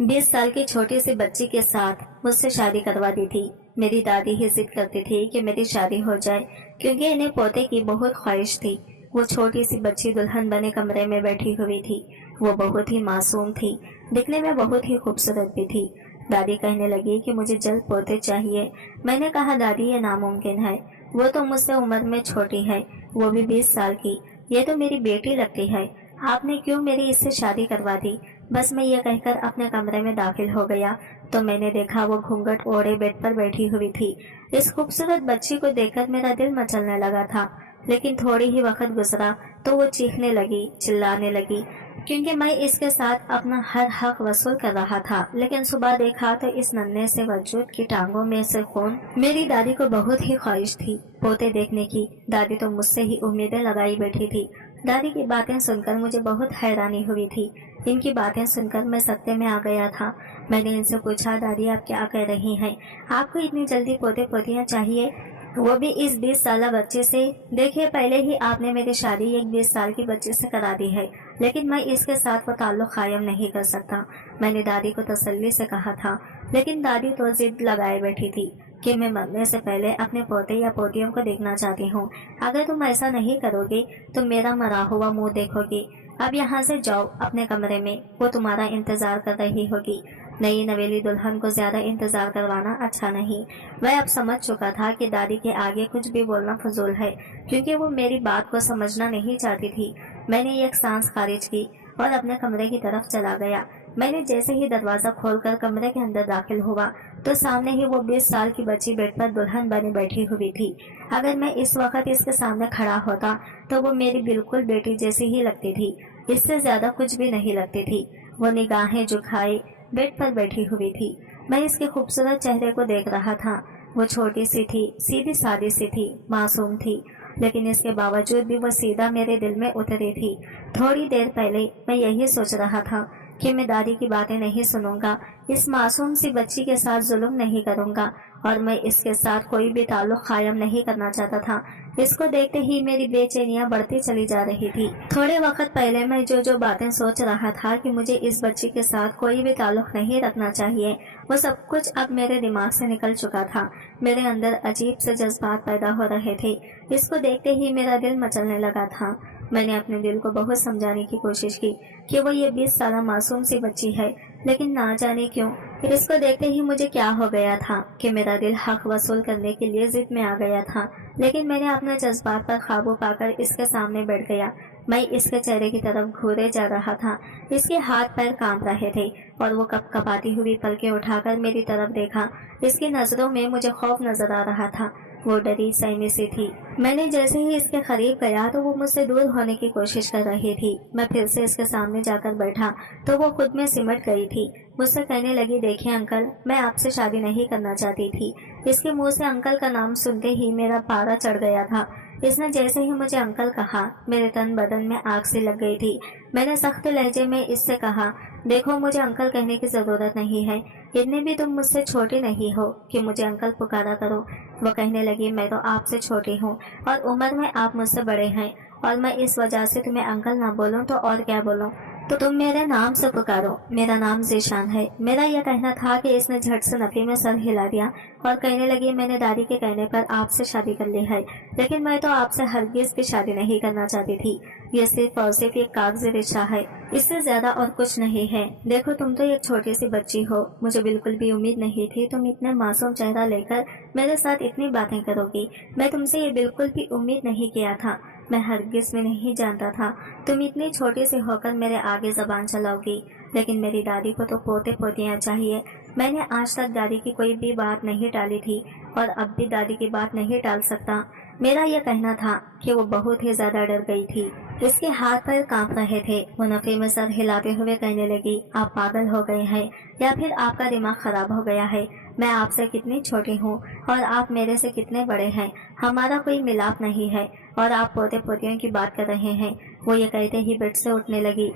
20 साल की छोटी सी बच्ची के साथ मुझसे शादी करवा दी थी। मेरी दादी ही जिद करती थी कि मेरी शादी हो जाए, क्योंकि इन्हें पोते की बहुत ख्वाहिश थी। वो छोटी सी बच्ची दुल्हन बने कमरे में बैठी हुई थी। वो बहुत ही मासूम थी, दिखने में बहुत ही खूबसूरत भी थी। दादी कहने लगी कि मुझे जल्द पोते चाहिए। मैंने कहा, दादी ये नामुमकिन है, वो तो मुझसे उम्र में छोटी है, वो भी 20 साल की। ये तो मेरी बेटी लगती है, आपने क्यों मेरी इससे शादी करवा दी। बस मैं ये कहकर अपने कमरे में दाखिल हो गया तो मैंने देखा वो घूंघट ओढ़े बेड पर बैठी हुई थी। इस खूबसूरत बच्ची को देखकर मेरा दिल मचलने लगा था, लेकिन थोड़ी ही वक्त गुजरा तो वो चीखने लगी, चिल्लाने लगी, क्योंकि मैं इसके साथ अपना हर हक वसूल कर रहा था। लेकिन सुबह देखा तो इस नन्हे से वजूद की टांगों में से खून। मेरी दादी को बहुत ही ख्वाहिश थी पोते देखने की। दादी तो मुझसे ही उम्मीदें लगाई बैठी थी। दादी की बातें सुनकर मुझे बहुत हैरानी हुई थी। इनकी बातें सुनकर मैं सत्ते में आ गया था। मैंने इनसे पूछा, दादी आप क्या कह रही हैं? आपको इतनी जल्दी पोते पोतियां चाहिए, वो भी इस 20 साल बच्चे से? देखिए, पहले ही आपने मेरी शादी एक 20 साल की बच्चे से करा दी है, लेकिन मैं इसके साथ वो ताल्लुक कायम नहीं कर सकता। मैंने दादी को तसल्ली से कहा था, लेकिन दादी तो जिद लगाए बैठी थी कि मैं मरने से पहले अपने पोते या पोतियों को देखना चाहती हूँ। अगर तुम ऐसा नहीं करोगे तो मेरा मरा हुआ मुंह देखोगी। अब यहाँ से जाओ अपने कमरे में, वो तुम्हारा इंतजार कर रही होगी। नई नवेली दुल्हन को ज्यादा इंतजार करवाना अच्छा नहीं। मैं अब समझ चुका था कि दादी के आगे कुछ भी बोलना फजूल है, क्योंकि वो मेरी बात को समझना नहीं चाहती थी। मैंने एक सांस खारिज की और अपने कमरे की तरफ चला गया। मैंने जैसे ही दरवाजा खोलकर कमरे के अंदर दाखिल हुआ तो सामने ही वो 20 साल की बच्ची बेड पर दुल्हन बनी बैठी हुई थी। अगर मैं इस वक्त इसके सामने खड़ा होता तो वो मेरी बिल्कुल बेटी जैसी ही लगती थी, इससे ज्यादा कुछ भी नहीं लगती थी। वो निगाहें झुकाए बेड पर बैठी हुई थी। मैं इसके खूबसूरत चेहरे को देख रहा था। वो छोटी सी थी, सीधी सादी सी थी, मासूम थी, लेकिन इसके बावजूद भी वो सीधा मेरे दिल में उतरी थी। थोड़ी देर पहले मैं यही सोच रहा था कि मैं दादी की बातें नहीं सुनूंगा, इस मासूम सी बच्ची के साथ जुल्म नहीं करूंगा, और मैं इसके साथ कोई भी ताल्लुक कायम नहीं करना चाहता था। इसको देखते ही मेरी बेचैनियां बढ़ती चली जा रही थी। थोड़े वक्त पहले मैं जो बातें सोच रहा था कि मुझे इस बच्ची के साथ कोई भी ताल्लुक नहीं रखना चाहिए, वो सब कुछ अब मेरे दिमाग से निकल चुका था। मेरे अंदर अजीब से जज्बात पैदा हो रहे थे। इसको देखते ही मेरा दिल मचलने लगा था। मैंने अपने दिल को बहुत समझाने की कोशिश की कि वो ये 20 साल मासूम सी बच्ची है, लेकिन ना जाने क्यों इसको देखते ही मुझे क्या हो गया था कि मेरा दिल हक वसूल करने के लिए जिद में आ गया था। लेकिन मैंने अपने जज्बात पर काबू पाकर इसके सामने बैठ गया। मैं इसके चेहरे की तरफ घूरे जा रहा था। इसके हाथ पैर कांप रहे थे और वो कपकपाती हुई पलकें उठाकर मेरी तरफ देखा। इसकी नजरों में मुझे खौफ नजर आ रहा था। वो डरी सहमी सी थी। मैंने जैसे ही इसके करीब गया तो वो मुझसे दूर होने की कोशिश कर रही थी। मैं फिर से इसके सामने जाकर बैठा तो वो खुद में सिमट गई थी। मुझसे कहने लगी, देखिए अंकल, मैं आपसे शादी नहीं करना चाहती थी। इसके मुंह से अंकल का नाम सुनते ही मेरा पारा चढ़ गया था। इसने जैसे ही मुझे अंकल कहा, मेरे तन बदन में आग सी लग गई थी। मैंने सख्त लहजे में इससे कहा, देखो मुझे अंकल कहने की जरूरत नहीं है, इतने भी तुम मुझसे छोटी नहीं हो कि मुझे अंकल पुकारा करो। वो कहने लगी, मैं तो आपसे छोटी हूँ और उम्र में आप मुझसे बड़े हैं, और मैं इस वजह से तुम्हें अंकल ना बोलूँ तो और क्या बोलूँ, तो तुम मेरे नाम से पुकारो। मेरा नाम ज़ीशान है। मेरा यह कहना था कि इसने झट से नफी में सर हिला दिया और कहने लगी, मैंने दादी के कहने पर आपसे शादी कर ली है, लेकिन मैं तो आपसे हरगिज भी शादी नहीं करना चाहती थी। ये सिर्फ और सिर्फ एक कागजी रिश्ता है, इससे ज्यादा और कुछ नहीं है। देखो तुम तो एक छोटी सी बच्ची हो, मुझे बिल्कुल भी उम्मीद नहीं थी तुम इतना मासूम चेहरा लेकर मेरे साथ इतनी बातें करोगी। मैं तुमसे ये बिल्कुल भी उम्मीद नहीं किया था। मैं हरगिज में नहीं जानता था तुम इतनी छोटी सी होकर मेरे आगे जबान चलाओगी। लेकिन मेरी दादी को तो पोते पोतियाँ चाहिए। मैंने आज तक दादी की कोई भी बात नहीं टाली थी और अब भी दादी की बात नहीं टाल सकता। मेरा यह कहना था कि वो बहुत ही ज्यादा डर गई थी। इसके हाथ पैर कांप रहे थे। वो नफे में सर हिलाते हुए कहने लगी, आप पागल हो गए हैं या फिर आपका दिमाग खराब हो गया है। मैं आपसे कितनी छोटी हूँ और आप मेरे से कितने बड़े हैं। हमारा कोई मिलाप नहीं है और आप पोते पोतियों की बात कर रहे हैं। वो ये कहते ही बेड से उठने लगी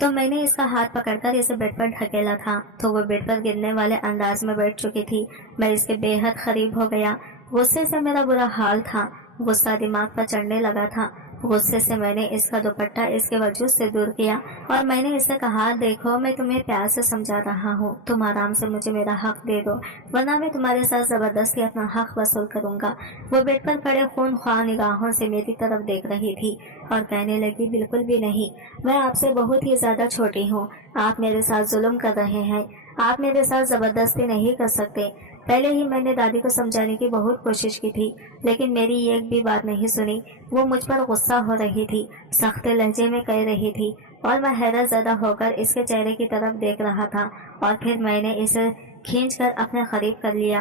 तो मैंने इसका हाथ पकड़कर इसे बेड पर ढकेला था तो वो बेड पर गिरने वाले अंदाज में बैठ चुकी थी। मैं इसके बेहद करीब हो गया। गुस्से से मेरा बुरा हाल था। गुस्सा दिमाग पर चढ़ने लगा था। गुस्से से मैंने इसका दुपट्टा इसके वजूद से दूर किया और मैंने इससे कहा, देखो मैं तुम्हें प्यार से समझा रहा हूँ, तुम आराम से मुझे मेरा हक दे दो, वरना मैं तुम्हारे साथ जबरदस्ती अपना हक वसूल करूंगा। वो बेड पर पड़े खूनख्वार निगाहों से मेरी तरफ देख रही थी और कहने लगी, बिल्कुल भी नहीं, मैं आपसे बहुत ही ज्यादा छोटी हूँ, आप मेरे साथ जुल्म कर रहे हैं, आप मेरे साथ जबरदस्ती नहीं कर सकते। पहले ही मैंने दादी को समझाने की बहुत कोशिश की थी, लेकिन मेरी एक भी बात नहीं सुनी। वो मुझ पर गुस्सा हो रही थी, सख्त लहजे में कह रही थी और मैं हैरत ज़दा होकर इसके चेहरे की तरफ देख रहा था। और फिर मैंने इसे खींचकर अपने करीब कर लिया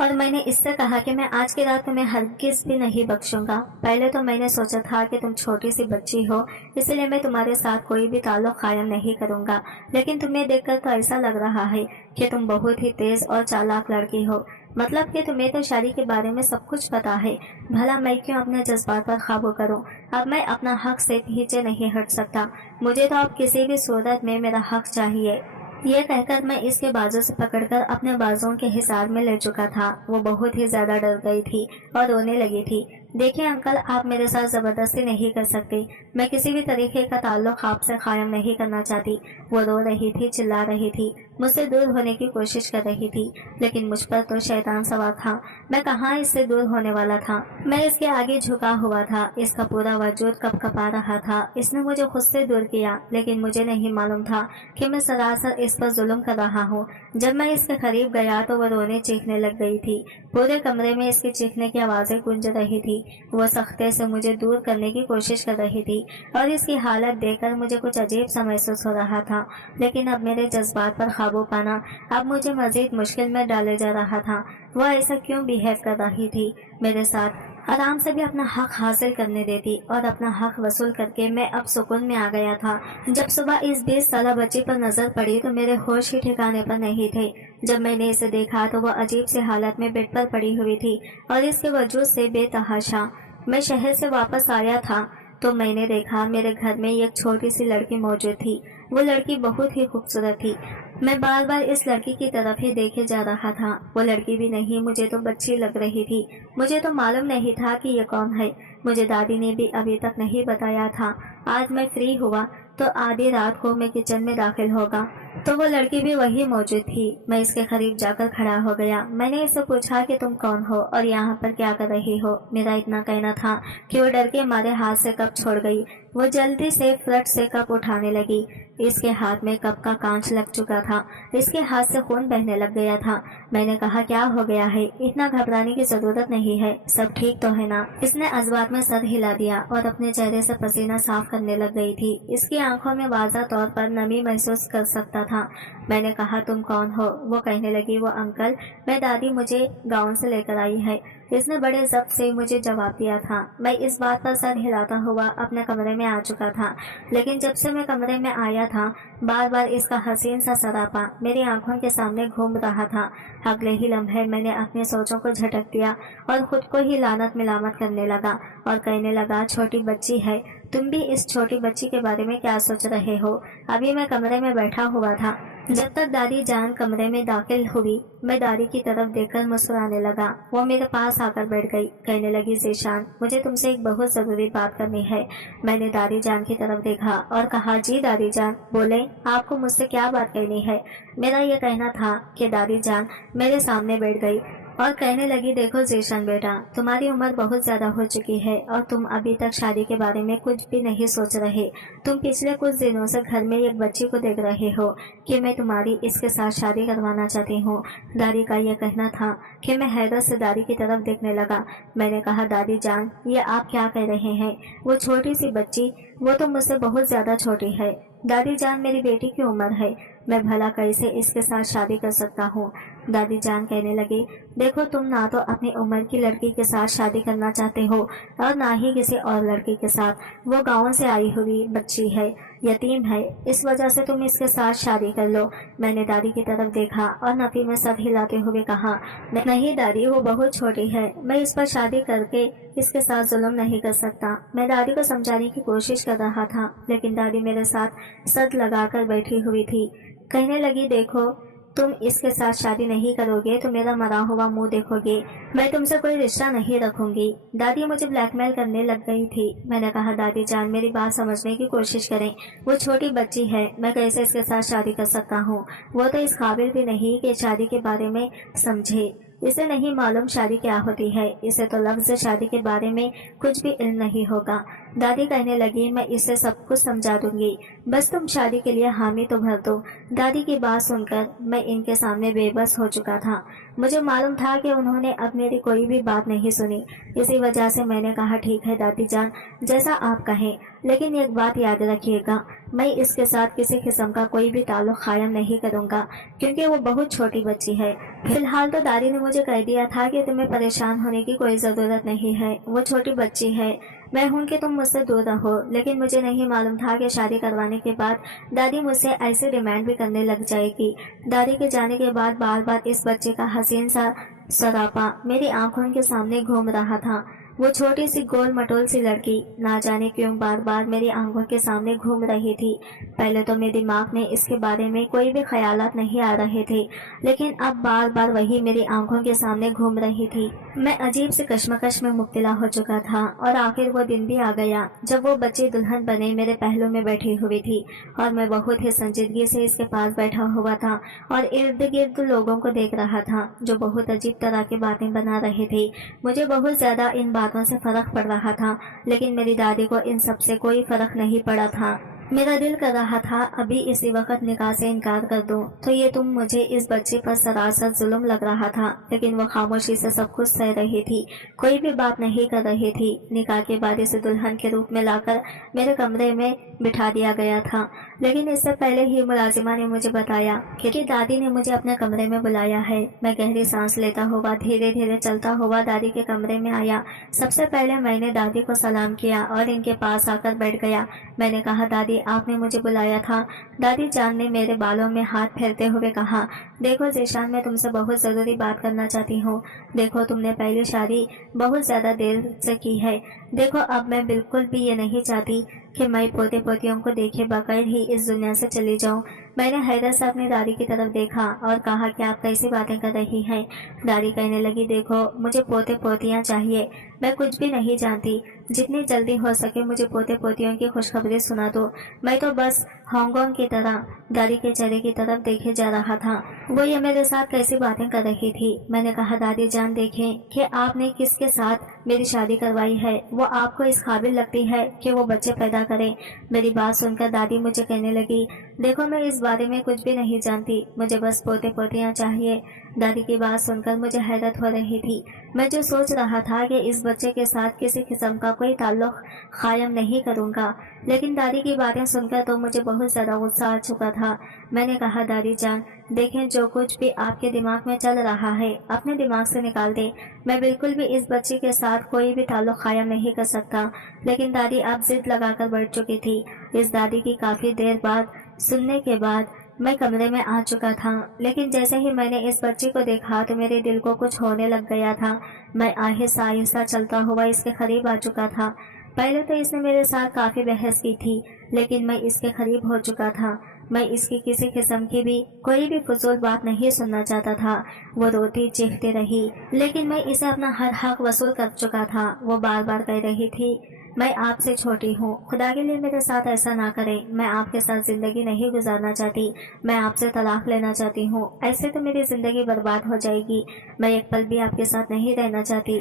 और मैंने इससे कहा कि मैं आज की रात तुम्हें हरगिज़ भी नहीं बख्शूंगा। पहले तो मैंने सोचा था कि तुम छोटी सी बच्ची हो, इसलिए मैं तुम्हारे साथ कोई भी ताल्लुक कायम नहीं करूंगा, लेकिन तुम्हें देखकर तो ऐसा लग रहा है कि तुम बहुत ही तेज और चालाक लड़की हो, मतलब कि तुम्हें तो शादी के बारे में सब कुछ पता है। भला मैं क्यों अपने जज्बात पर काबू करूं? अब मैं अपना हक से पीछे नहीं हट सकता, मुझे तो अब किसी भी सूरत में मेरा हक चाहिए। ये कहकर मैं इसके बाजू से पकड़कर अपने बाजुओं के हिसार में ले चुका था। वो बहुत ही ज्यादा डर गई थी और रोने लगी थी। देखिए अंकल, आप मेरे साथ जबरदस्ती नहीं कर सकते, मैं किसी भी तरीके का ताल्लुक आपसे कायम नहीं करना चाहती। वो रो रही थी, चिल्ला रही थी, मुझसे दूर होने की कोशिश कर रही थी, लेकिन मुझ पर तो शैतान सवार था। मैं कहाँ इससे दूर होने वाला था, मैं इसके आगे झुका हुआ था, इसका पूरा वजूद कपकपा रहा था। इसने मुझे खुद से दूर किया, लेकिन मुझे नहीं मालूम था कि मैं सरासर इस पर जुल्म कर रहा हूँ। जब मैं इसके करीब गया तो वो रोने चीखने लग गई थी। पूरे कमरे में इसके चीखने की आवाजें गूंज रही थी। वो सख्ते से मुझे दूर करने की कोशिश कर रही थी और इसकी हालत देखकर मुझे कुछ अजीब सा महसूस हो रहा था, लेकिन अब मेरे जज्बात पर काबू पाना अब मुझे मजीद मुश्किल में डाले जा रहा था। वो ऐसा क्यों बिहेव कर रही थी मेरे साथ? आराम से भी अपना हक हासिल करने देती और अपना हक वसूल करके मैं अब सुकून में आ गया था। जब सुबह इस 20 साल बच्ची पर नजर पड़ी तो मेरे होश ही ठिकाने पर नहीं थे। जब मैंने इसे देखा तो वह अजीब सी हालत में बेड पर पड़ी हुई थी और इसके वजूद से बेतहाशा। मैं शहर से वापस आया था तो मैंने देखा मेरे घर में एक छोटी सी लड़की मौजूद थी। वो लड़की बहुत ही खूबसूरत थी। मैं बार बार इस लड़की की तरफ ही देखे जा रहा था। वो लड़की भी नहीं, मुझे तो बच्ची लग रही थी। मुझे तो मालूम नहीं था कि ये कौन है। मुझे दादी ने भी अभी तक नहीं बताया था। आज मैं फ्री हुआ तो आधी रात को मैं किचन में दाखिल होगा तो वो लड़की भी वही मौजूद थी। मैं इसके करीब जाकर खड़ा हो गया। मैंने इससे पूछा कि तुम कौन हो और यहाँ पर क्या कर रही हो। मेरा इतना कहना था कि वो डर के हमारे हाथ से कप छोड़ गई। वो जल्दी से फ्लट से कप उठाने लगी। इसके हाथ में कप का कांच लग चुका था, इसके हाथ से खून बहने लग गया था। मैंने कहा, क्या हो गया है? इतना घबराने की जरूरत नहीं है, सब ठीक तो है ना? इसने अजबात में सर हिला दिया और अपने चेहरे से पसीना साफ करने लग गई थी। इसकी आंखों में वाज़ा तौर पर नमी महसूस कर सकता था। मैंने कहा, तुम कौन हो? वो कहने लगी, वो अंकल, मैं दादी मुझे गाँव से लेकर आई है। इसने बड़े जब्त से मुझे जवाब दिया था। मैं इस बात पर सर हिलाता हुआ अपने कमरे में आ चुका था, लेकिन जब से मैं कमरे में आया था बार बार इसका हसीन सा सरापा मेरी आंखों के सामने घूम रहा था। अगले ही लम्हे मैंने अपनी सोचों को झटक दिया और खुद को ही लानत मिलामत करने लगा और कहने लगा, छोटी बच्ची है, तुम भी इस छोटी बच्ची के बारे में क्या सोच रहे हो? अभी मैं कमरे में बैठा हुआ था जब तक दादी जान कमरे में दाखिल हुई। मैं दादी की तरफ देखकर मुस्कुराने लगा। वो मेरे पास आकर बैठ गई। कहने लगी, ज़ीशान, मुझे तुमसे एक बहुत ज़रूरी बात करनी है। मैंने दादी जान की तरफ देखा और कहा, जी दादी जान, बोले, आपको मुझसे क्या बात कहनी है? मेरा यह कहना था कि दादी जान मेरे सामने बैठ गई और कहने लगी, देखो ज़ीशान बेटा, तुम्हारी उम्र बहुत ज़्यादा हो चुकी है और तुम अभी तक शादी के बारे में कुछ भी नहीं सोच रहे। तुम पिछले कुछ दिनों से घर में एक बच्ची को देख रहे हो कि मैं तुम्हारी इसके साथ शादी करवाना चाहती हूँ। दादी का यह कहना था कि मैं हैरत से दादी की तरफ देखने लगा। मैंने कहा, दादी जान, ये आप क्या कह रहे हैं? वो छोटी सी बच्ची, वो तो मुझसे बहुत ज़्यादा छोटी है। दादी जान, मेरी बेटी की उम्र है, मैं भला कैसे इसके साथ शादी कर सकता हूँ? दादी जान कहने लगी, देखो, तुम ना तो अपनी उम्र की लड़की के साथ शादी करना चाहते हो और ना ही किसी और लड़की के साथ। वो गाँव से आई हुई बच्ची है, यतीम है, इस वजह से तुम इसके साथ शादी कर लो। मैंने दादी की तरफ देखा और नफी में सर हिलाते हुए कहा, नहीं दादी, वो बहुत छोटी है, मैं इस पर शादी करके इसके साथ जुल्म नहीं कर सकता। मैं दादी को समझाने की कोशिश कर रहा था, लेकिन दादी मेरे साथ सद लगाकर बैठी हुई थी। कहने लगी, देखो, तुम इसके साथ शादी नहीं करोगे तो मेरा मरा हुआ मुंह देखोगे। मैं तुमसे कोई रिश्ता नहीं रखूंगी। दादी मुझे ब्लैकमेल करने लग गई थी। मैंने कहा, दादी जान मेरी बात समझने की कोशिश करें। वो छोटी बच्ची है, मैं कैसे इसके साथ शादी कर सकता हूँ। वो तो इस काबिल भी नहीं कि शादी के बारे में समझे। इसे नहीं मालूम शादी क्या होती है। इसे तो लफ्ज शादी के बारे में कुछ भी इल्म नहीं होगा। दादी कहने लगी, मैं इसे सब कुछ समझा दूंगी, बस तुम शादी के लिए हामी तो भर दो। दादी की बात सुनकर मैं इनके सामने बेबस हो चुका था। मुझे मालूम था कि उन्होंने अब मेरी कोई भी बात नहीं सुनी। इसी वजह से मैंने कहा, ठीक है दादी जान, जैसा आप कहें, लेकिन एक बात याद रखिएगा, मैं इसके साथ किसी किस्म का कोई भी ताल्लुक कायम नहीं करूंगा, क्योंकि वो बहुत छोटी बच्ची है। फिलहाल तो दादी ने मुझे कह दिया था कि तुम्हें परेशान होने की कोई ज़रूरत नहीं है, वो छोटी बच्ची है। मैं हूं कि तुम मुझसे दूर रहो, लेकिन मुझे नहीं मालूम था कि शादी करवाने के बाद दादी मुझसे ऐसे डिमांड भी करने लग जाएगी। दादी के जाने के बाद बार बार इस बच्चे का हसीन सा सरापा मेरी आंखों के सामने घूम रहा था। वो छोटी सी गोल मटोल सी लड़की ना जाने क्यों बार बार मेरी आंखों के सामने घूम रही थी। पहले तो मेरे दिमाग में इसके बारे में कोई भी ख्यालात नहीं आ रहे थे, लेकिन अब बार बार वही मेरी आंखों के सामने घूम रही थी। मैं अजीब से कश्मकश में मुब्तला हो चुका था और आखिर वो दिन भी आ गया जब वो बच्ची दुल्हन बने मेरे पहलू में बैठी हुई थी और मैं बहुत ही संजीदगी से इसके पास बैठा हुआ था और इर्द गिर्द लोगों को देख रहा था जो बहुत अजीब तरह की बातें बना रहे थे। मुझे बहुत ज्यादा इन बातों से फर्क पड़ रहा था, लेकिन मेरी दादी को इन सब से कोई फर्क नहीं पड़ा था। मेरा दिल कर रहा था अभी इसी वक्त निकाह से इनकार कर दूं, तो ये तुम मुझे इस बच्चे पर सरासर जुल्म लग रहा था, लेकिन वो खामोशी से सब कुछ सह रही थी, कोई भी बात नहीं कर रही थी। निकाह के बाद इसे दुल्हन के रूप में लाकर मेरे कमरे में बिठा दिया गया था, लेकिन इससे पहले ही मुलाजिमा ने मुझे बताया कि दादी ने मुझे अपने कमरे में बुलाया है। मैं गहरी सांस लेता हुआ धीरे धीरे चलता हुआ दादी के कमरे में आया। सबसे पहले मैंने दादी को सलाम किया और इनके पास आकर बैठ गया। मैंने कहा, दादी आपने मुझे बुलाया था। दादी जान ने मेरे बालों में हाथ फेरते हुए कहा, देखो ज़ीशान, मैं तुमसे बहुत ज़रूरी बात करना चाहती हूँ। देखो तुमने पहली शादी बहुत ज़्यादा देर से की है। देखो अब मैं बिल्कुल भी ये नहीं चाहती कि मैं पोते पोतियों को देखे बगैर ही इस दुनिया से चली जाऊं। मैंने हैदर से अपनी दादी की तरफ देखा और कहा कि आप कैसी बातें कर रही हैं। दादी कहने लगी, देखो मुझे पोते पोतियां चाहिए, मैं कुछ भी नहीं जानती। जितनी जल्दी हो सके मुझे पोते पोतियों की खुशखबरी सुना दो। मैं तो बस हांगकांग की तरह दादी के चेहरे की तरफ देखे जा रहा था। वो ये मेरे साथ कैसी बातें कर रही थी। मैंने कहा, दादी जान देखें कि आपने किसके साथ मेरी शादी करवाई है, वो आपको इस काबिल लगती है कि वो बच्चे पैदा करे। मेरी बात सुनकर दादी मुझे कहने लगी, देखो मैं इस बारे में कुछ भी नहीं जानती, मुझे बस पोते पोतियां चाहिए। दादी की बात सुनकर मुझे हैरत हो रही थी। मैं जो सोच रहा था कि इस बच्चे के साथ किसी किस्म का कोई ताल्लुक कायम नहीं करूंगा, लेकिन दादी की बातें सुनकर तो मुझे बहुत ज़्यादा गुस्सा आ चुका था। मैंने कहा, दादी जान देखें, जो कुछ भी आपके दिमाग में चल रहा है अपने दिमाग से निकाल दें। मैं बिल्कुल भी इस बच्चे के साथ कोई भी ताल्लुक कायम नहीं कर सकता। लेकिन दादी अब जिद लगाकर बैठ चुकी थी। इस दादी की काफ़ी देर बाद सुनने के बाद मैं कमरे में आ चुका था, लेकिन जैसे ही मैंने इस बच्चे को देखा तो मेरे दिल को कुछ होने लग गया था। मैं आहिस्ता आहिस्ता चलता हुआ इसके करीब आ चुका था। पहले तो इसने मेरे साथ काफ़ी बहस की थी, लेकिन मैं इसके करीब हो चुका था। मैं इसकी किसी किस्म की भी कोई भी फजूल बात नहीं सुनना चाहता था। वो रोती चीखती रही, लेकिन मैं इसे अपना हर हक वसूल कर चुका था। वो बार बार कह रही थी, मैं आपसे छोटी हूँ, खुदा के लिए मेरे साथ ऐसा ना करें। मैं आपके साथ ज़िंदगी नहीं गुजारना चाहती, मैं आपसे तलाक लेना चाहती हूँ। ऐसे तो मेरी ज़िंदगी बर्बाद हो जाएगी। मैं एक पल भी आपके साथ नहीं रहना चाहती।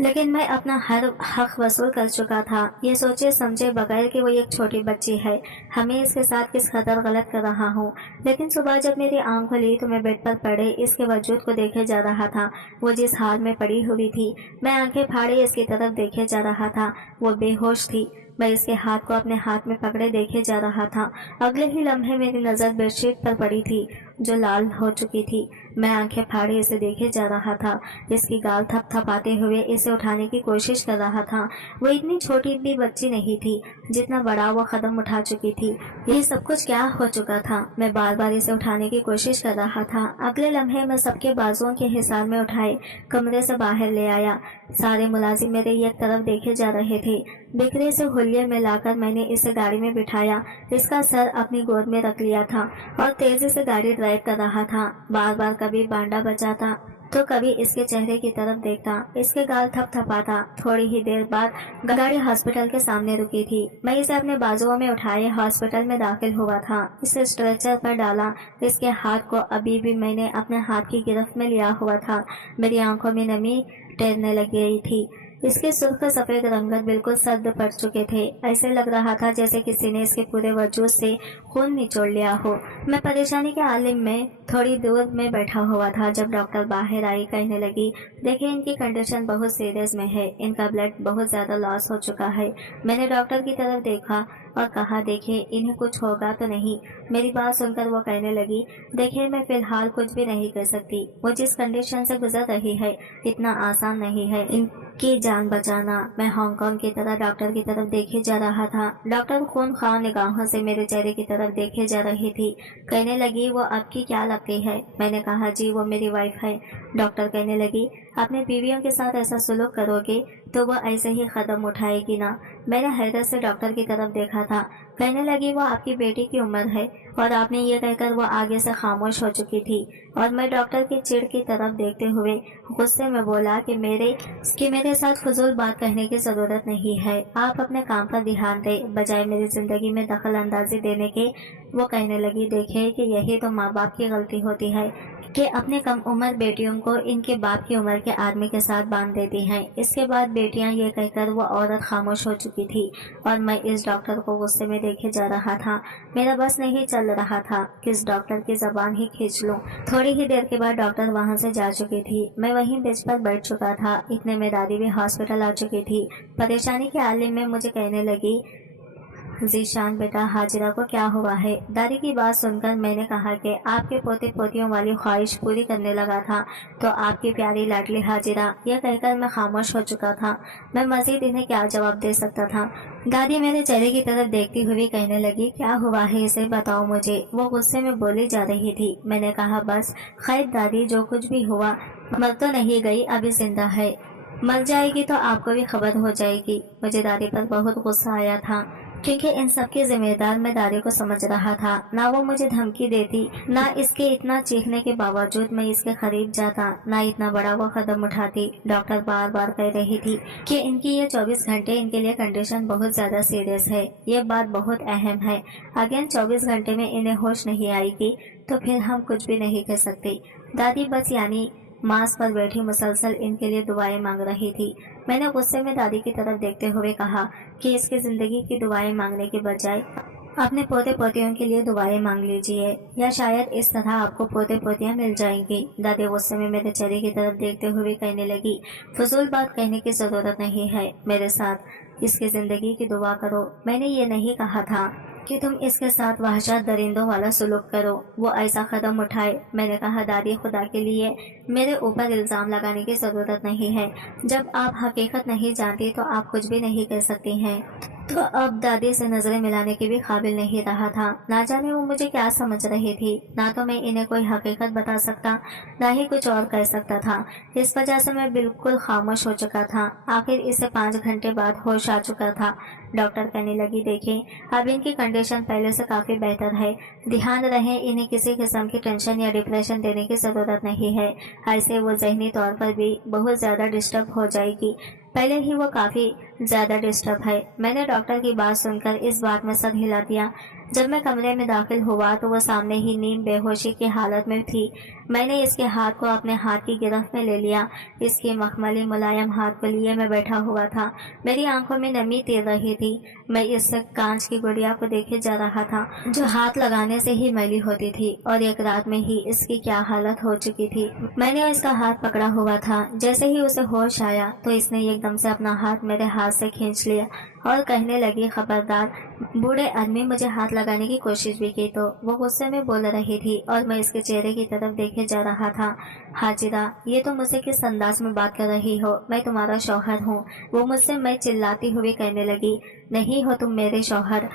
लेकिन मैं अपना हर हक वसूल कर चुका था, ये सोचे समझे बगैर कि वो एक छोटी बच्ची है, हमें इसके साथ किस कदर गलत कर रहा हूँ। लेकिन सुबह जब मेरी आँख खुली तो मैं बेड पर पड़े इसके वजूद को देखे जा रहा था। वो जिस हाल में पड़ी हुई थी, मैं आंखें फाड़े इसकी तरफ देखे जा रहा था। वो बेहोश थी। मैं इसके हाथ को अपने हाथ में पकड़े देखे जा रहा था। अगले ही लम्हे मेरी नज़र बेडशीट पर पड़ी थी जो लाल हो चुकी थी। मैं आंखें फाड़े इसे देखे जा रहा था। इसकी गाल थपथपाते हुए इसे उठाने की कोशिश कर रहा था। वो इतनी छोटी भी बच्ची नहीं थी जितना बड़ा वो कदम उठा चुकी थी। ये सब कुछ क्या हो चुका था। मैं बार बार इसे उठाने की कोशिश कर रहा था। अगले लम्हे मैं सबके बाजुओं के हिसाब में उठाए कमरे से बाहर ले आया। सारे मुलाजिम मेरे एक तरफ देखे जा रहे थे। बिखरे से हुलिये में लाकर मैंने इसे गाड़ी में बिठाया। इसका सर अपनी गोद में रख लिया था और तेजी से गाड़ी वेट कर रहा था। बार बार कभी बांडा बजाता तो कभी इसके चेहरे की तरफ देखता। इसके गाल थपथपाता। थोड़ी ही देर बाद गाड़ी हॉस्पिटल के सामने रुकी थी। मैं इसे अपने बाजुओं में उठाए हॉस्पिटल में दाखिल हुआ था। इसे स्ट्रेचर पर डाला। इसके हाथ को अभी भी मैंने अपने हाथ की गिरफ्त में लिया हुआ था। मेरी आंखों में नमी तैरने लग गई थी। इसके सुर्ख सफेद रंगत बिल्कुल सर्द पड़ चुके थे। ऐसे लग रहा था जैसे किसी ने इसके पूरे वजूद से खून निचोड़ लिया हो। मैं परेशानी के आलिम में थोड़ी दूर में बैठा हुआ था जब डॉक्टर बाहर आई। कहने लगी, देखिए इनकी कंडीशन बहुत सीरियस में है, इनका ब्लड बहुत ज्यादा लॉस हो चुका है। मैंने डॉक्टर की तरफ देखा और कहा, देखिए इन्हें कुछ होगा तो नहीं। मेरी बात सुनकर वो कहने लगी, देखिए मैं फिलहाल कुछ भी नहीं कर सकती। वो जिस कंडीशन से गुजर रही है इतना आसान नहीं है इनकी जान बचाना। मैं हांगकांग की तरह डॉक्टर की तरफ देखे जा रहा था। डॉक्टर खूनखार निगाहों से मेरे चेहरे की तरफ देखे जा रही थी। कहने लगी, वो आपकी क्या लगती है? मैंने कहा, जी वो मेरी वाइफ है। डॉक्टर कहने लगी, अपने बीवियों के साथ ऐसा सलूक करोगे तो वो ऐसे ही कदम उठाएगी ना। मैंने हैरत से डॉक्टर की तरफ देखा था। कहने लगी, वो आपकी बेटी की उम्र है। और आपने ये कहकर वो आगे से खामोश हो चुकी थी। और मैं डॉक्टर की चिढ़ की तरफ देखते हुए गुस्से में बोला कि मेरे साथ फजूल बात कहने की जरूरत नहीं है। आप अपने काम पर ध्यान दें बजाय मेरी जिंदगी में दखल अंदाजी देने के। वो कहने लगी, देखे कि यही तो माँ बाप की गलती होती है कि अपने कम उम्र बेटियों को इनके बाप की उम्र के आदमी के साथ बांध देती हैं। इसके बाद बेटियां ये कहकर वो औरत खामोश हो चुकी थी और मैं इस डॉक्टर को गुस्से में देखे जा रहा था। मेरा बस नहीं चल रहा था कि इस डॉक्टर की जबान ही खींच लूं। थोड़ी ही देर के बाद डॉक्टर वहां से जा चुकी थी। मैं वहीं बेंच पर बैठ चुका था। इतने में दादी भी हॉस्पिटल आ चुकी थी। परेशानी के आलिम में मुझे कहने लगी, जीशान बेटा, हाजिरा को क्या हुआ है? दादी की बात सुनकर मैंने कहा कि आपके पोते पोतियों वाली ख्वाहिश पूरी करने लगा था तो आपकी प्यारी लाडली हाजिरा। यह कहकर मैं खामोश हो चुका था। मैं मजीद इन्हें क्या जवाब दे सकता था। दादी मेरे चेहरे की तरफ देखती हुई कहने लगी, क्या हुआ है इसे बताओ मुझे। वो गुस्से में बोली जा रही थी। मैंने कहा, बस खैर दादी, जो कुछ भी हुआ मर तो नहीं गई, अभी जिंदा है। मर जाएगी तो आपको भी खबर हो जाएगी। मुझे दादी पर बहुत गुस्सा आया था क्योंकि इन सब की जिम्मेदार मैं दादी को समझ रहा था। ना वो मुझे धमकी देती, ना इसके इतना चीखने के बावजूद मैं इसके करीब जाता, ना इतना बड़ा वो कदम उठाती। डॉक्टर बार बार कह रही थी कि इनकी ये 24 घंटे इनके लिए कंडीशन बहुत ज्यादा सीरियस है। ये बात बहुत अहम है। अगर 24 घंटे में इन्हें होश नहीं आएगी तो फिर हम कुछ भी नहीं कर सकते। दादी बस यानी मांस पर बैठी मुसलसल इनके लिए दुआएं मांग रही थी। मैंने गुस्से में दादी की तरफ देखते हुए कहा कि इसकी जिंदगी की दुआएं मांगने के बजाय अपने पोते पोतियों के लिए दुआएं मांग लीजिए, या शायद इस तरह आपको पोते पोतियां मिल जाएंगी। दादी गुस्से में मेरे चेहरे की तरफ देखते हुए कहने लगी, फजूल बात कहने की जरूरत नहीं है। मेरे साथ इसकी जिंदगी की दुआ करो। मैंने ये नहीं कहा था कि तुम इसके साथ वहशत दरिंदों वाला सुलूक करो। वो ऐसा कदम उठाए। मैंने कहा, दादी खुदा के लिए मेरे ऊपर इल्जाम लगाने की जरूरत नहीं है। जब आप हकीकत नहीं जानती तो आप कुछ भी नहीं कर सकती हैं। तो अब दादी से नजरें मिलाने के भी काबिल नहीं रहा था। ना जाने वो मुझे क्या समझ रही थी। ना तो मैं इन्हें कोई हकीकत बता सकता, ना ही कुछ और कह सकता था। इस वजह से मैं बिल्कुल खामोश हो चुका था। आखिर इसे 5 घंटे बाद होश आ चुका था। डॉक्टर कहने लगी, देखें अब इनकी कंडीशन पहले से काफी बेहतर है। ध्यान रहे, इन्हें किसी किस्म की टेंशन या डिप्रेशन देने की जरूरत नहीं है। ऐसे वो जहनी तौर पर भी बहुत ज्यादा डिस्टर्ब हो जाएगी। पहले ही वो काफी ज्यादा डिस्टर्ब है। मैंने डॉक्टर की बात सुनकर इस बात में सर हिला दिया। जब मैं कमरे में दाखिल हुआ तो वो सामने ही नीम बेहोशी की हालत में थी। मैंने इसके हाथ को अपने हाथ की गिरफ्त में ले लिया। इसके मखमली मुलायम हाथ को लिए मैं बैठा हुआ था। मेरी आंखों में नमी तैर रही थी। मैं इस कांच की गुड़िया को देखे जा रहा था जो हाथ लगाने से ही मैली होती थी, और एक रात में ही इसकी क्या हालत हो चुकी थी। मैंने इसका हाथ पकड़ा हुआ था। जैसे ही उसे होश आया तो इसने एकदम से अपना हाथ मेरे हाथ से खींच लिया और कहने लगी, खबरदार, बूढ़े आदमी मुझे हाथ लगाने की कोशिश भी की तो। वो गुस्से में बोल रही थी और मैं इसके चेहरे की तरफ देखे जा रहा था। हाजिरा, ये तो मुझसे किस अंदाज में बात कर रही हो? मैं तुम्हारा शौहर हूँ। वो मुझसे मैं चिल्लाती हुई कहने लगी, नहीं हो तुम मेरे शौहर,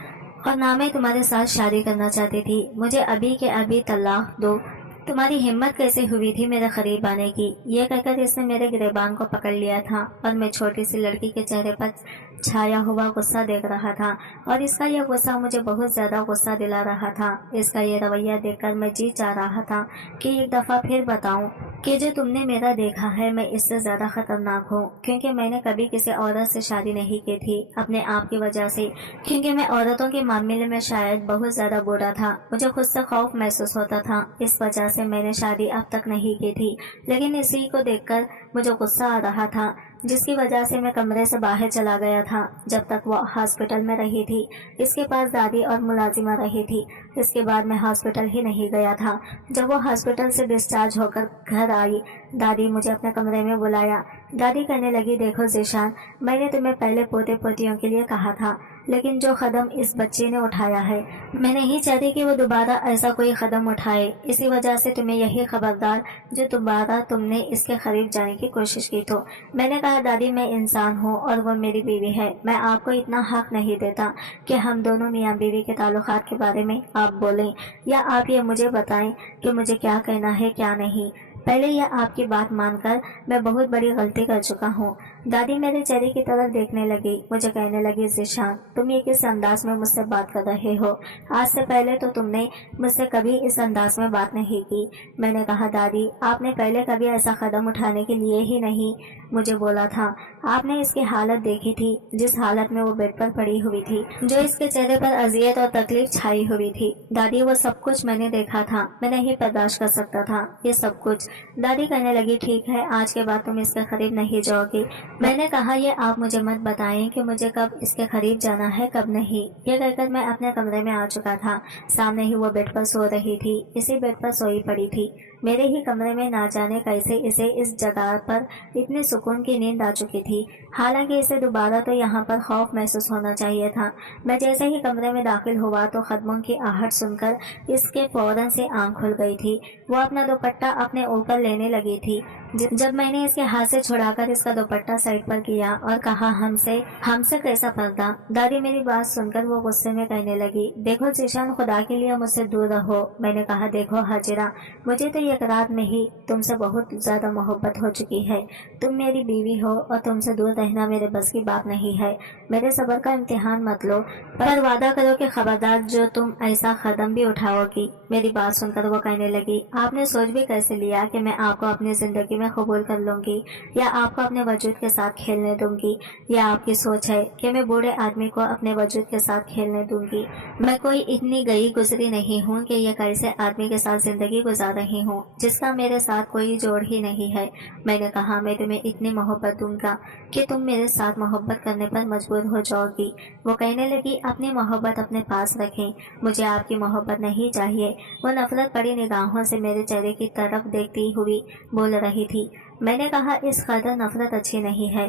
और ना मैं तुम्हारे साथ शादी करना चाहती थी। मुझे अभी के अभी तलाक दो। तुम्हारी हिम्मत कैसे हुई थी मेरे करीब आने की। ये कहकर इसने मेरे गिरेबान को पकड़ लिया था और मैं छोटी सी लड़की के चेहरे पर छाया हुआ गुस्सा देख रहा था और इसका यह गुस्सा मुझे बहुत ज्यादा गुस्सा दिला रहा था। इसका ये रवैया देखकर मैं जी चाह रहा था कि एक दफा फिर बताऊं कि जो तुमने मेरा देखा है मैं इससे ज्यादा खतरनाक हूँ, क्योंकि मैंने कभी किसी औरत से शादी नहीं की थी अपने आप की वजह से, क्योंकि मैं औरतों के मामले में शायद बहुत ज्यादा बुरा था। मुझे खुद से खौफ महसूस होता था, इस वजह से मैंने शादी अब तक नहीं की थी। लेकिन इसी को देखकर मुझे गुस्सा आ रहा था, जिसकी वजह से मैं कमरे से बाहर चला गया था। जब तक वो हॉस्पिटल में रही थी इसके पास दादी और मुलाजिमा रही थी। इसके बाद मैं हॉस्पिटल ही नहीं गया था। जब वो हॉस्पिटल से डिस्चार्ज होकर घर आई, दादी मुझे अपने कमरे में बुलाया। दादी कहने लगी, देखो ज़ीशान, मैंने तुम्हें पहले पोते पोतियों के लिए कहा था, लेकिन जो कदम इस बच्चे ने उठाया है मैं नहीं चाहती कि वो दोबारा ऐसा कोई कदम उठाए। इसी वजह से तुम्हें यही खबरदार जो दोबारा तुमने इसके करीब जाने की कोशिश की तो। मैंने कहा, दादी मैं इंसान हूँ और वो मेरी बीवी है। मैं आपको इतना हक नहीं देता कि हम दोनों मियाँ बीवी के ताल्लुकात के बारे में आप बोलें या आप ये मुझे बताएं कि मुझे क्या कहना है क्या नहीं। पहले यह आपकी बात मानकर मैं बहुत बड़ी गलती कर चुका हूँ। दादी मेरे चेहरे की तरफ देखने लगी, मुझे कहने लगी, ज़ीशान तुम ये किस अंदाज में मुझसे बात कर रहे हो? आज से पहले तो तुमने मुझसे कभी इस अंदाज में बात नहीं की। मैंने कहा, दादी आपने पहले कभी ऐसा कदम उठाने के लिए ही नहीं मुझे बोला था। आपने इसकी हालत देखी थी, जिस हालत में वो बेड पर पड़ी हुई थी, जो इसके चेहरे पर अजियत और तकलीफ छाई हुई थी। दादी वो सब कुछ मैंने देखा था, मैं नहीं बर्दाश्त कर सकता था ये सब कुछ। दादी कहने लगी, ठीक है आज के बाद तुम इसके करीब नहीं जाओगी। मैंने कहा, ये आप मुझे मत बताएं कि मुझे कब इसके करीब जाना है कब नहीं। ये कहकर मैं अपने कमरे में आ चुका था। सामने ही वो बेड पर सो रही थी, इसी बेड पर सोई पड़ी थी। मेरे ही कमरे में ना जाने कैसे इसे इस जगह पर इतने सुकून की नींद आ चुकी थी। हालांकि इसे दोबारा तो यहाँ पर खौफ महसूस होना चाहिए था। मैं जैसे ही कमरे में दाखिल हुआ तो कदमों की आहट सुनकर इसके फौरन से आंख खुल गई थी। वो अपना दुपट्टा अपने ऊपर लेने लगी थी। जब मैंने इसके हाथ से छुड़ाकर इसका दुपट्टा साइड पर किया और कहा, हमसे कैसा पर्दा? दादी मेरी बात सुनकर वो गुस्से में कहने लगी, देखो ज़ीशान खुदा के लिए मुझसे दूर रहो। मैंने कहा, देखो हाजिरा, मुझे तो एक रात में ही तुमसे बहुत ज्यादा मोहब्बत हो चुकी है। तुम मेरी बीवी हो और तुमसे दूर रहना मेरे बस की बात नहीं है। मेरे सब्र का इम्तिहान मत लो, पर वादा करो कि खबरदार जो तुम ऐसा कदम भी उठाओगी। मेरी बात सुनकर वो कहने लगी, आपने सोच भी कैसे लिया कि मैं आपको अपनी जिंदगी में कबूल कर लूंगी या आपको अपने वजूद के साथ खेलने दूंगी? या आपकी सोच है कि मैं बूढ़े आदमी को अपने वजूद के साथ खेलने दूंगी? मैं कोई इतनी गई गुजरी नहीं हूँ कि ये कैसे आदमी के साथ जिंदगी गुजार रही हूँ जिसका मेरे साथ कोई जोड़ ही नहीं है। मैंने कहा, मैं तुम्हें इतनी मोहब्बत दूंगा कि तुम मेरे साथ मोहब्बत करने पर मजबूर हो जाओगी। वो कहने लगी, अपनी मोहब्बत अपने पास रखें, मुझे आपकी मोहब्बत नहीं चाहिए। वो नफरत पड़ी निगाहों से मेरे चेहरे की तरफ देखती हुई बोल रही थी। मैंने कहा, इस कदर नफरत अच्छी नहीं है।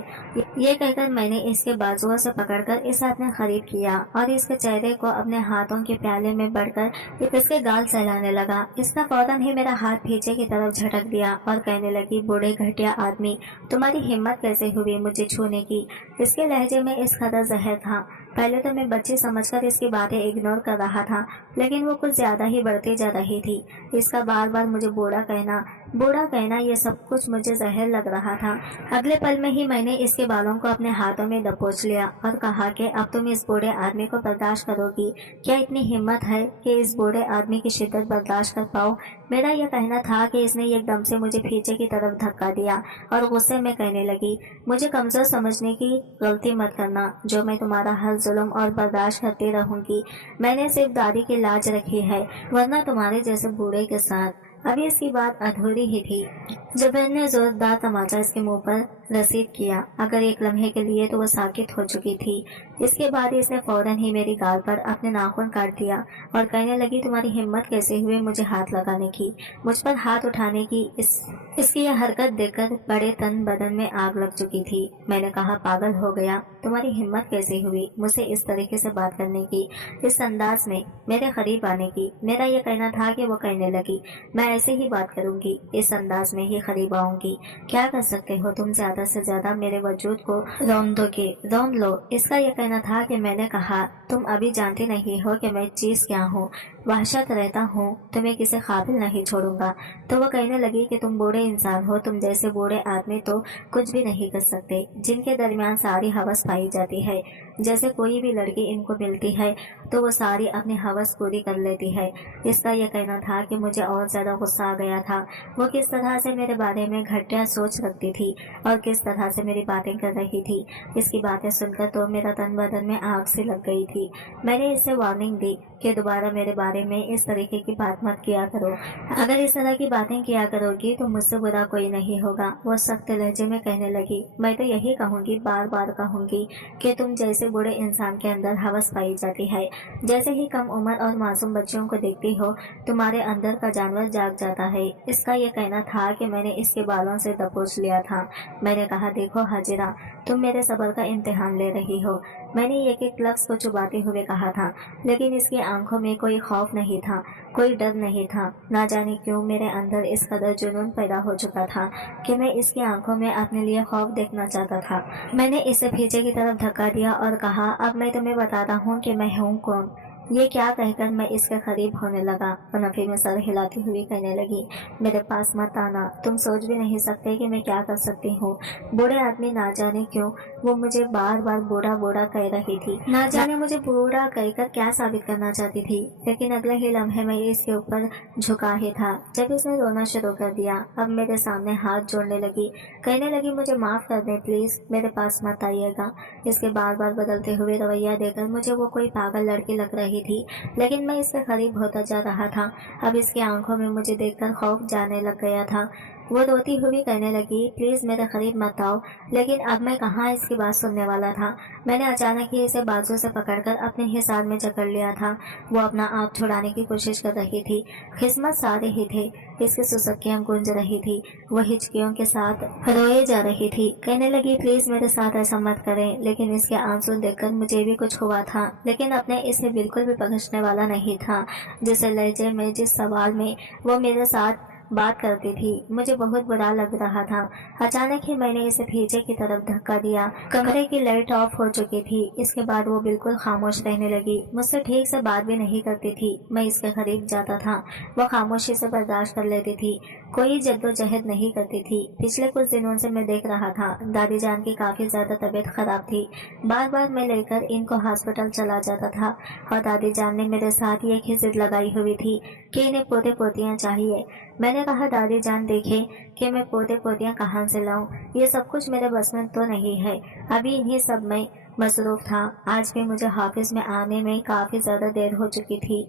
ये कहकर मैंने इसके बाजुओं से पकड़कर इसे अपने करीब किया और इसके चेहरे को अपने हाथों के प्याले में बढ़कर इसके गाल सहलाने लगा। इसने फौरन ही मेरा हाथ पीछे की तरफ झटक दिया और कहने लगी, बूढ़े घटिया आदमी, तुम्हारी हिम्मत कैसे हुई मुझे छूने की? इसके लहजे में इस कदर जहर था। पहले तो मैं बच्ची समझकर इसकी बातें इग्नोर कर रहा था, लेकिन वो कुछ ज्यादा ही बढ़ती जा रही थी। इसका बार बार मुझे बूढ़ा कहना ये सब कुछ मुझे जहर लग रहा था। अगले पल में ही मैंने इसके बालों को अपने हाथों में दबोच लिया और कहा कि अब तुम इस बूढ़े आदमी को बर्दाश्त करोगी? क्या इतनी हिम्मत है कि इस बूढ़े आदमी की शिद्दत बर्दाश्त कर पाओ? मेरा यह कहना था कि इसने एकदम से मुझे पीछे की तरफ धक्का दिया और गुस्से में कहने लगी, मुझे कमजोर समझने की गलती मत करना, जो मैं तुम्हारा हर जुल्म और बर्दाश्त करती रहूंगी। मैंने सिर्फ दादी की लाज रखी है, वरना तुम्हारे जैसे बूढ़े के साथ। अभी इसकी बात अधूरी ही थी जब मैंने जोरदार तमाचा इसके मुंह पर रसीद किया। अगर एक लम्हे के लिए तो वो साकित हो चुकी थी। इसके बाद इसने फौरन ही मेरी गाल पर अपने नाखून काट दिया और कहने लगी, तुम्हारी हिम्मत कैसे हुई मुझे हाथ लगाने की, मुझ पर हाथ उठाने की? इसकी यह हरकत देखकर बड़े तन बदन में आग लग चुकी थी। मैंने कहा, पागल हो गया, तुम्हारी हिम्मत कैसे हुई मुझसे इस तरीके से बात करने की, इस अंदाज में मेरे करीब आने की? मेरा यह कहना था कि वो कहने लगी, मैं ऐसे ही बात करूंगी, इस अंदाज में ही करीब आऊंगी। क्या कर सकते हो तुम? ज्यादा से ज्यादा मेरे वजूद को रौंद लो। इसका यह कहना था कि मैंने कहा, तुम अभी जानती नहीं हो कि मैं चीज क्या हूँ। वहशत रहता हूँ, तुम्हें किसी काबिल नहीं छोड़ूंगा। तो वो कहने लगी कि तुम बूढ़े इंसान हो, तुम जैसे बूढ़े आदमी तो कुछ भी नहीं कर सकते, जिनके दरमियान सारी हवस पाई जाती है। जैसे कोई भी लड़की इनको मिलती है तो वो सारी अपनी हवस पूरी कर लेती है। इसका यह कहना था कि मुझे और ज्यादा गुस्सा आ गया था। वो किस तरह से मेरे बारे में घटिया सोच रखती थी और किस तरह से मेरी बातें कर रही थी। इसकी बातें सुनकर तो मेरा तन बदन में आग सी लग गई थी। मैंने इससे वार्निंग दी कि दोबारा मेरे बारे में इस तरीके की बात मत किया करो। अगर इस तरह की बातें किया करोगी तो मुझसे बुरा कोई नहीं होगा। वो सख्त लहजे में कहने लगी, मैं तो यही कहूँगी, बार बार कहूँगी कि तुम जैसे बूढ़े इंसान के अंदर हवस पाई जाती है। जैसे ही कम उम्र और मासूम बच्चियों को देखती हो, तुम्हारे अंदर का जानवर जाग जाता है। इसका यह कहना था कि मैंने इसके बालों से दबोच लिया था। मैंने कहा, देखो हाजिरा, तुम मेरे सब्र का इम्तिहान ले रही हो। मैंने एक एक लफ्ज को चुबाते हुए कहा था, लेकिन इसकी आंखों में कोई खौफ नहीं था, कोई डर नहीं था। ना जाने क्यों मेरे अंदर इस कदर जुनून पैदा हो चुका था कि मैं इसकी आंखों में अपने लिए खौफ देखना चाहता था। मैंने इसे पीछे की तरफ धक्का दिया और कहा, अब मैं तुम्हें बताता हूँ कि मैं हूँ कौन। ये क्या कहकर मैं इसके करीब होने लगा। वो नफी में सर हिलाती हुई कहने लगी, मेरे पास मत आना, तुम सोच भी नहीं सकते कि मैं क्या कर सकती हूँ। बूढ़े आदमी ना जाने क्यों वो मुझे बार बार बूढ़ा बूढ़ा कह रही थी। ना जाने मुझे बूढ़ा कहकर क्या साबित करना चाहती थी, लेकिन अगले ही लम्हे में इसके ऊपर झुका ही था जब इसने रोना शुरू कर दिया। अब मेरे सामने हाथ जोड़ने लगी, कहने लगी, मुझे माफ कर दे प्लीज, मेरे पास मत आइएगा। इसके बार बार बदलते हुए रवैया देखकर मुझे वो कोई पागल लड़की लग रही थी, लेकिन मैं इसके करीब होता जा रहा था। अब इसकी आंखों में मुझे देखकर खौफ जाने लग गया था। वो रोती हुई कहने लगी, प्लीज मेरे करीब मत आओ। लेकिन अब मैं कहाँ इसकी बात सुनने वाला था। मैंने अचानक ही इसे बाजू से पकड़कर अपने हिसार में जकड़ लिया था। वो अपना आप छुड़ाने की कोशिश कर रही थी। किस्मत सारे ही थे। इसकी सुसक्कियां गूंज रही थी। वो हिचकियों के साथ रोए जा रही थी। कहने लगी, प्लीज मेरे साथ ऐसा मत करें। लेकिन इसके आंसू देखकर मुझे भी कुछ हुआ था, लेकिन अपने इसे बिल्कुल भी बख्शने वाला नहीं था। जिस लहजे में, जिस सवाल में वो मेरे साथ बात करती थी, मुझे बहुत बुरा लग रहा था। अचानक ही मैंने इसे पीछे की तरफ धक्का दिया। कमरे की लाइट ऑफ हो चुकी थी। इसके बाद वो बिल्कुल खामोश रहने लगी। मुझसे ठीक से बात भी नहीं करती थी। मैं इसके करीब जाता था, वो खामोशी से बर्दाश्त कर लेती थी, कोई जद्दोजहद नहीं करती थी। पिछले कुछ दिनों से मैं देख रहा था दादी जान की काफी ज्यादा तबीयत खराब थी। बार बार मैं लेकर इनको हॉस्पिटल चला जाता था और दादी जान ने मेरे साथ ये ही जिद लगाई हुई थी कि इन्हें पोते पोतियां चाहिए। मैंने कहा, दादी जान देखे कि मैं पोते पोतियां कहाँ से लाऊं, ये सब कुछ मेरे बस में तो नहीं है। अभी इन्हीं सब में मसरूफ था। आज भी मुझे ऑफिस में आने में काफी ज्यादा देर हो चुकी थी।